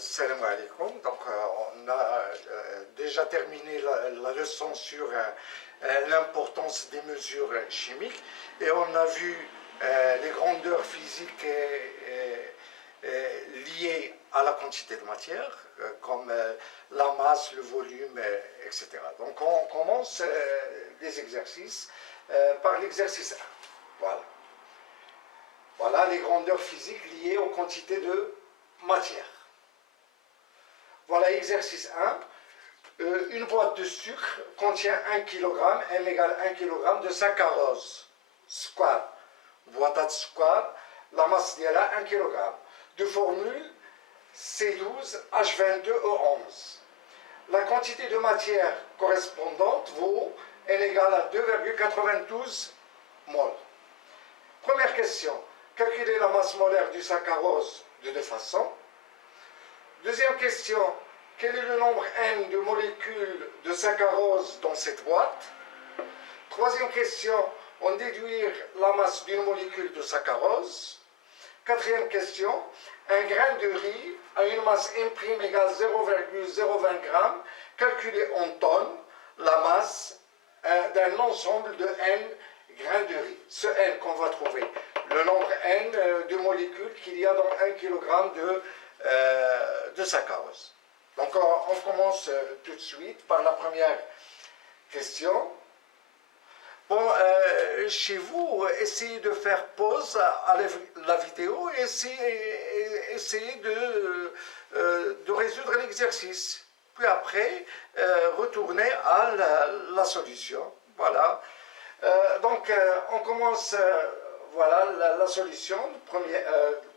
Salam alaikum. Donc, on a déjà terminé la leçon sur l'importance des mesures chimiques et on a vu les grandeurs physiques liées à la quantité de matière, comme la masse, le volume, etc. Donc, on commence les exercices par l'exercice 1. Voilà. Voilà les grandeurs physiques liées aux quantités de matière. Voilà exercice 1. Une boîte de sucre contient 1 kg, M égale 1 kg de saccharose. Square. Boîte à square, la masse est là 1 kg. De formule C12H22O11. La quantité de matière correspondante vaut N égale à 2,92 mol. Première question. Calculer la masse molaire du saccharose de deux façons. Deuxième question. Quel est le nombre N de molécules de saccharose dans cette boîte? Troisième question. On déduire la masse d'une molécule de saccharose. Quatrième question. Un grain de riz a une masse M' égale 0,020 g. Calculé en tonnes la masse d'un ensemble de N grains de riz. Ce N qu'on va trouver, le nombre N de molécules qu'il y a dans 1 kg de saccharose. Donc on commence tout de suite par la première question. Bon, chez vous, essayez de faire pause à la vidéo et essayez de résoudre l'exercice. Puis après, retournez à la solution. Voilà. Donc, on commence, voilà la solution,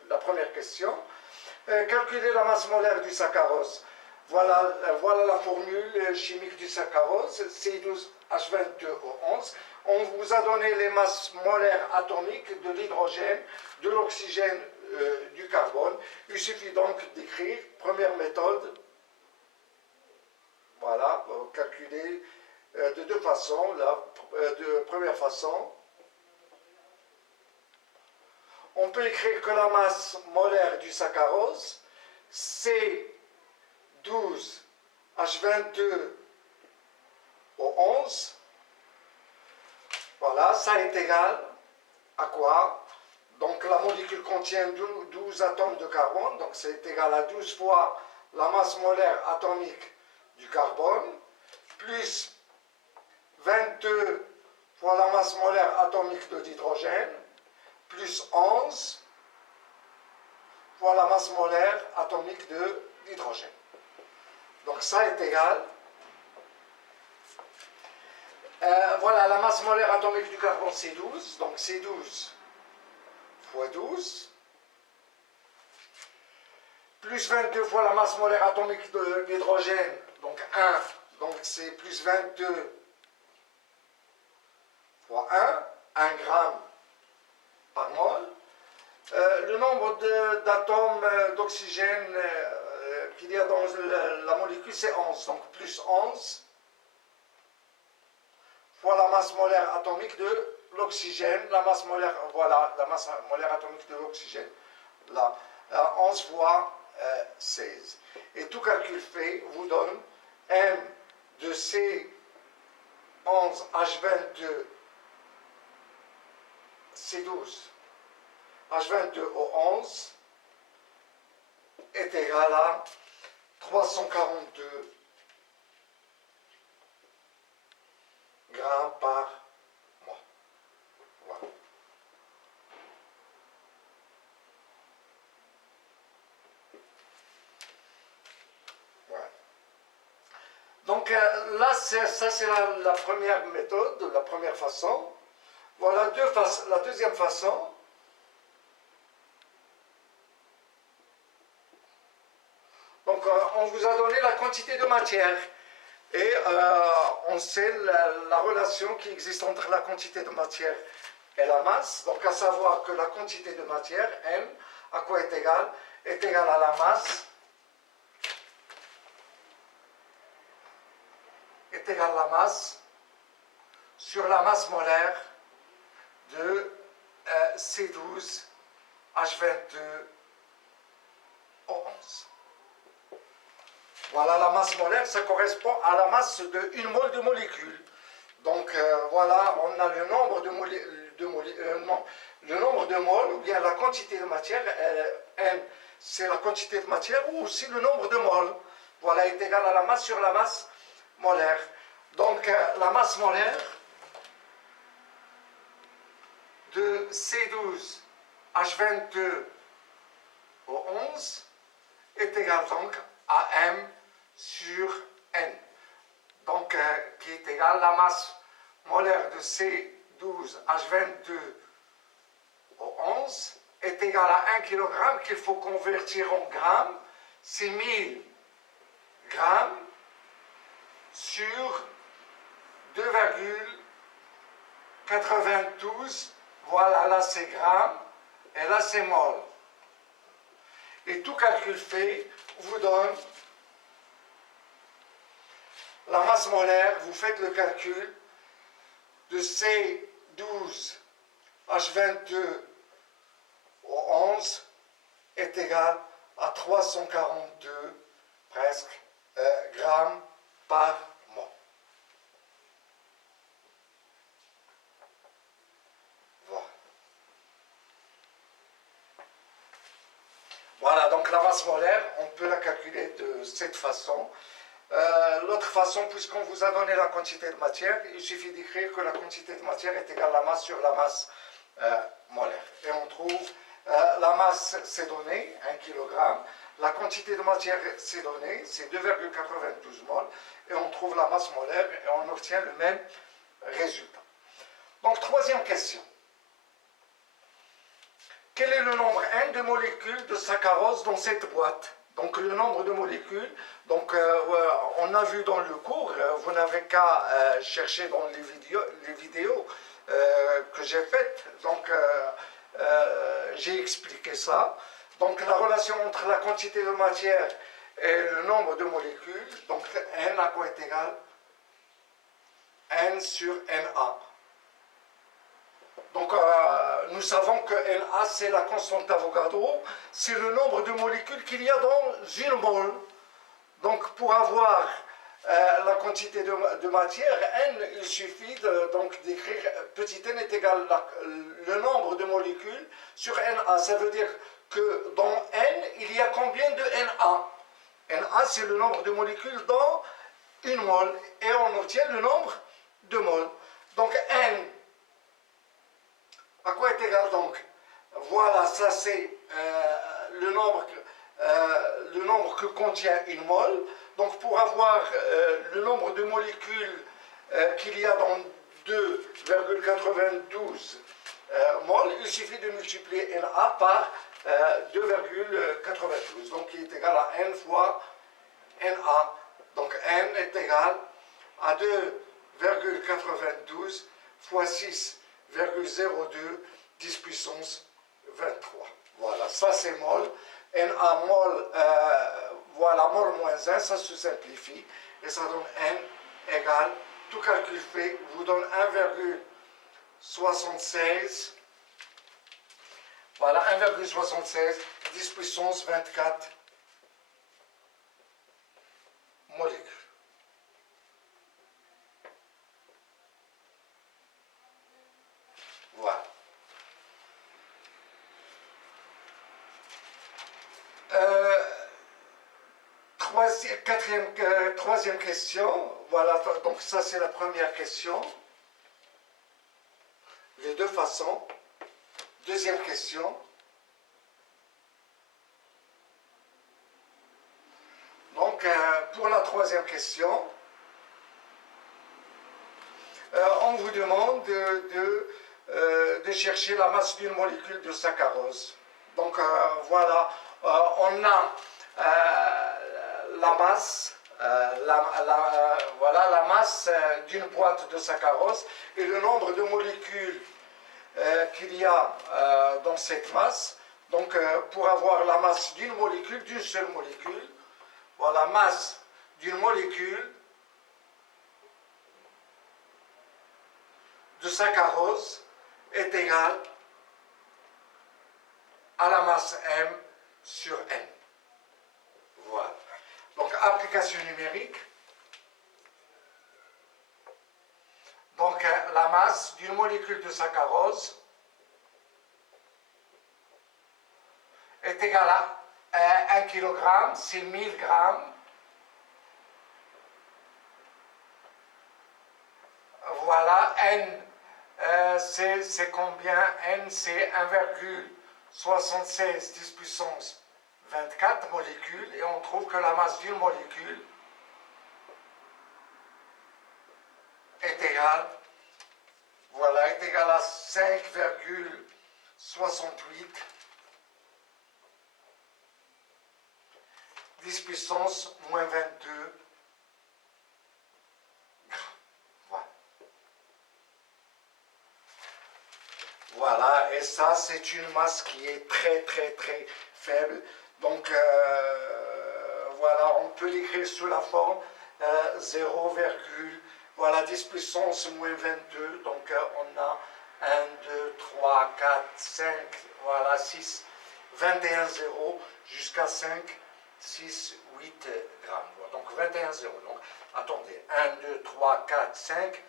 la première question. Calculer la masse molaire du saccharose. Voilà la formule chimique du saccharose, C12H22O11. On vous a donné les masses molaires atomiques de l'hydrogène, de l'oxygène, du carbone. Il suffit donc d'écrire, première méthode, voilà, calculer de deux façons. De première façon, on peut écrire que la masse molaire du saccharose, C12H22O11, voilà, ça est égal à quoi? Donc la molécule contient 12 atomes de carbone, donc c'est égal à 12 fois la masse molaire atomique du carbone, plus 22 fois la masse molaire atomique de l'hydrogène, plus 11 fois la masse molaire atomique de l'hydrogène. Donc ça est égal. Voilà, la masse molaire atomique du carbone c'est 12, donc c'est 12 fois 12, plus 22 fois la masse molaire atomique de l'hydrogène, donc 1, donc c'est plus 22 fois 1 gramme par mol. Le nombre d'atomes d'oxygène qu'il y a dans la molécule, c'est 11, donc plus 11 fois la masse molaire atomique de l'oxygène, la masse molaire, voilà, la masse molaire atomique de l'oxygène, là, 11 fois 16. Et tout calcul fait vous donne M de C11H22, C12H22O11 est égal à 342 grammes par mois. Voilà. Voilà. Donc là, ça c'est la première méthode, la première façon. Voilà la deuxième façon. Donc on vous a donné la quantité de matière. Et on sait la relation qui existe entre la quantité de matière et la masse. Donc à savoir que la quantité de matière, M, à quoi est égale? Est égale à la masse. Est égale à la masse sur la masse molaire de C12H22O11. Voilà, la masse molaire, ça correspond à la masse de 1 mol de molécule. Donc voilà, on a le nombre de le nombre de moles, ou bien la quantité de matière, N, c'est la quantité de matière, ou aussi le nombre de moles. Voilà, est égal à la masse sur la masse molaire. Donc la masse molaire de C12H22O11 est égale donc à M sur N. Donc qui est égal à la masse molaire de C12H22O11 est égal à 1 kg qu'il faut convertir en grammes. C'est 1000 grammes sur 2,92. Voilà, là c'est grammes et là c'est mol. Et tout calcul fait vous donne la masse molaire. Vous faites le calcul de C12H22O11 est égal à 342 presque grammes par mol. Voilà, donc la masse molaire, on peut la calculer de cette façon. L'autre façon, puisqu'on vous a donné la quantité de matière, il suffit d'écrire que la quantité de matière est égale à la masse sur la masse molaire. Et on trouve la masse, c'est donné, 1 kg. La quantité de matière, c'est donné, c'est 2,92 mol. Et on trouve la masse molaire et on obtient le même résultat. Donc, troisième question. Quel est le nombre N de molécules de saccharose dans cette boîte? Donc le nombre de molécules, donc on a vu dans le cours, vous n'avez qu'à chercher dans les vidéos que j'ai faites. Donc j'ai expliqué ça. Donc la relation entre la quantité de matière et le nombre de molécules, donc N à quoi est égal? N sur Na. Donc, nous savons que Na, c'est la constante d'Avogadro, c'est le nombre de molécules qu'il y a dans une mole. Donc, pour avoir la quantité de matière, N, il suffit d'écrire petit n est égal à le nombre de molécules sur Na. Ça veut dire que dans N, il y a combien de Na? Na, c'est le nombre de molécules dans une mole. Et on obtient le nombre de moles. Donc, N, à quoi est égal donc? Voilà, ça c'est le nombre que contient une mole. Donc pour avoir le nombre de molécules qu'il y a dans 2,92 moles, il suffit de multiplier Na par 2,92. Donc il est égal à N fois Na. Donc N est égal à 2,92 fois 6,02 10 puissance 23. Voilà, ça c'est mol. Na mol, voilà, mol moins 1, ça se simplifie. Et ça donne N égale, tout calcul fait, vous donne 1,76. Voilà, 1,76 10 puissance 24 molécules. Voilà. Troisième question. Voilà, donc ça c'est la première question. Les deux façons. Deuxième question. Donc pour la troisième question, on vous demande de chercher la masse d'une molécule de saccharose. Donc voilà, on a la masse, voilà la masse d'une boîte de saccharose et le nombre de molécules qu'il y a dans cette masse. Donc pour avoir la masse d'une molécule, d'une seule molécule, voilà, la masse d'une molécule de saccharose est égale à la masse M sur N. Voilà. Donc, application numérique. Donc, la masse d'une molécule de saccharose est égale à 1 kg, c'est 1000 grammes. Voilà, N, c'est combien? N, c'est 1,76 10 puissance 24 molécules, et on trouve que la masse d'une molécule est égale, voilà, est égale à 5,68 10 puissance moins 22 grammes. Voilà. Voilà, et ça, c'est une masse qui est très faible. Donc, voilà, on peut l'écrire sous la forme 0, voilà, 10 puissance moins 22. Donc, on a 1, 2, 3, 4, 5, voilà, 6, 21 zéros jusqu'à 5, 6, 8 grammes. Donc, 21 zéros. Donc, attendez, 1, 2, 3, 4, 5,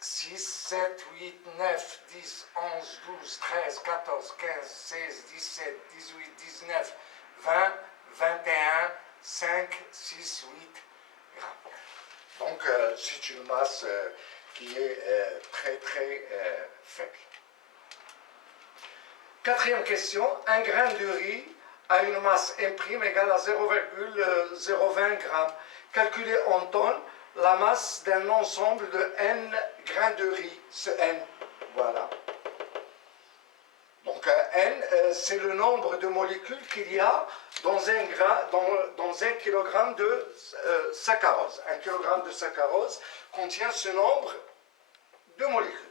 6, 7, 8, 9, 10, 11, 12, 13, 14, 15, 16, 17, 18, 19, 20, 21, 5, 6, 8 grammes. Donc, c'est une masse qui est très faible. Quatrième question, un grain de riz a une masse M' égale à 0,020 g. Calculez en tonnes la masse d'un ensemble de N grains de riz, ce N, voilà. Donc N, c'est le nombre de molécules qu'il y a dans un kilogramme de saccharose. Un kilogramme de saccharose contient ce nombre de molécules.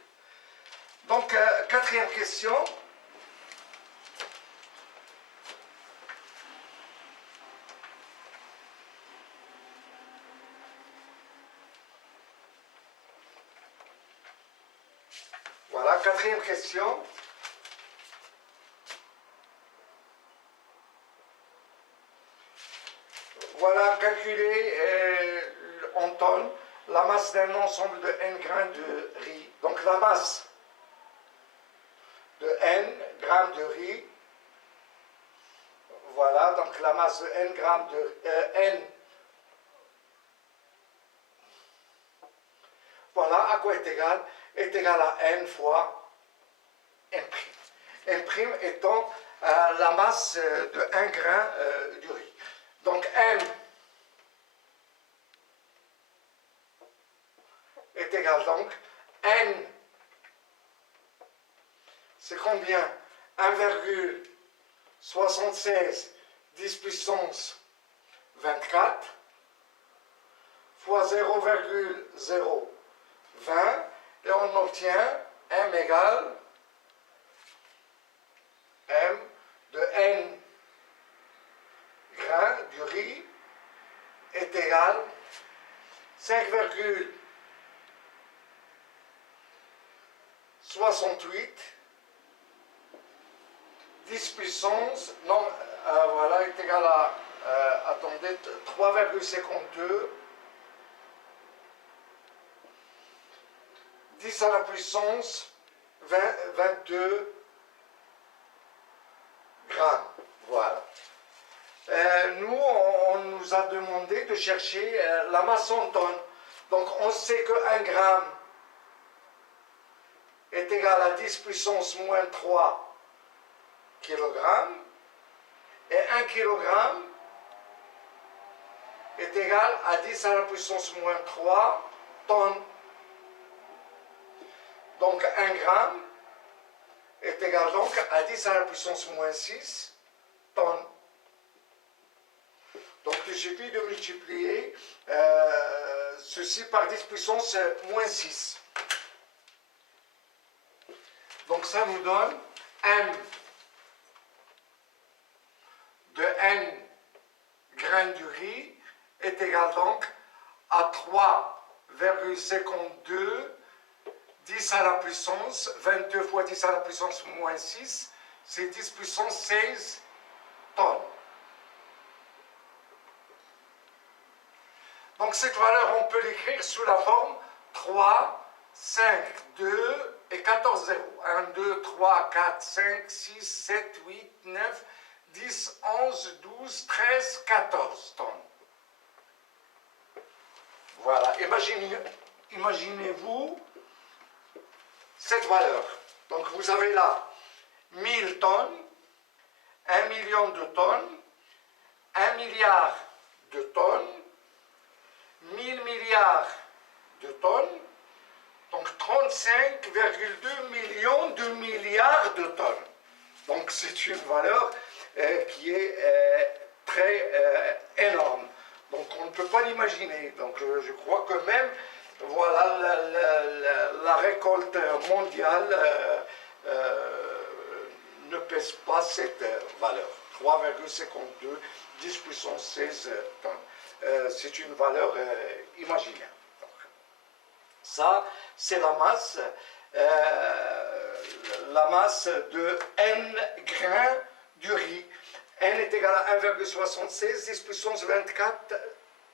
Donc, quatrième question. Voilà, quatrième question. Voilà, calculer en tonnes la masse d'un ensemble de N grains de riz. Donc la masse de N grammes de riz, voilà, donc la masse de N grammes de N, voilà, à quoi est égal? Est égal à N fois M'. M' étant la masse de 1 grain du riz. Donc M est égal donc N, c'est combien? 1,76 10 puissance 24 fois 0,020, et on obtient M égale M de N grains du riz est égal 5,68 10 puissance, non, voilà, est égal à, attendez, 3,52 10 à la puissance 22 grammes. Voilà. Nous, on nous a demandé de chercher la masse en tonnes. Donc, on sait que 1 gramme est égal à 10 puissance moins 3 kg, et 1 kg est égal à 10 à la puissance moins 3 tonnes. Donc 1 gramme est égal donc à 10 à la puissance moins 6 tonnes. Donc il suffit de multiplier ceci par 10 puissance moins 6. Donc ça nous donne M de N grains du riz est égal donc à 3,52 10 à la puissance, 22 fois 10 à la puissance moins 6, c'est 10 puissance 16 tonnes. Donc cette valeur, on peut l'écrire sous la forme 3, 5, 2 et 14 zéros. 1, 2, 3, 4, 5, 6, 7, 8, 9, 10, 11, 12, 13, 14 tonnes. Voilà, imaginez-vous cette valeur. Donc vous avez là 1000 tonnes, 1 million de tonnes, 1 milliard de tonnes, 1000 milliards de tonnes, donc 35,2 millions de milliards de tonnes. Donc c'est une valeur qui est très énorme. Donc on ne peut pas l'imaginer. Donc je crois que même voilà, la récolte mondiale ne pèse pas cette valeur. 3,52, 10 puissance 16 tonnes. C'est une valeur imaginaire. Donc, ça, c'est la masse de n grains du riz. N est égal à 1,76, 10 puissance 24.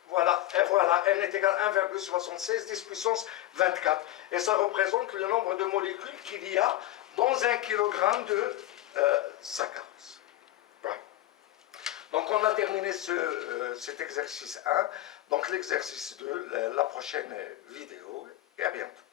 Voilà, et voilà, n est égal à 1,76, 10 puissance 24. Et ça représente le nombre de molécules qu'il y a dans 1 kg de saccharose. Voilà. Donc on a terminé cet exercice 1. Donc l'exercice 2, la prochaine vidéo. Et à bientôt.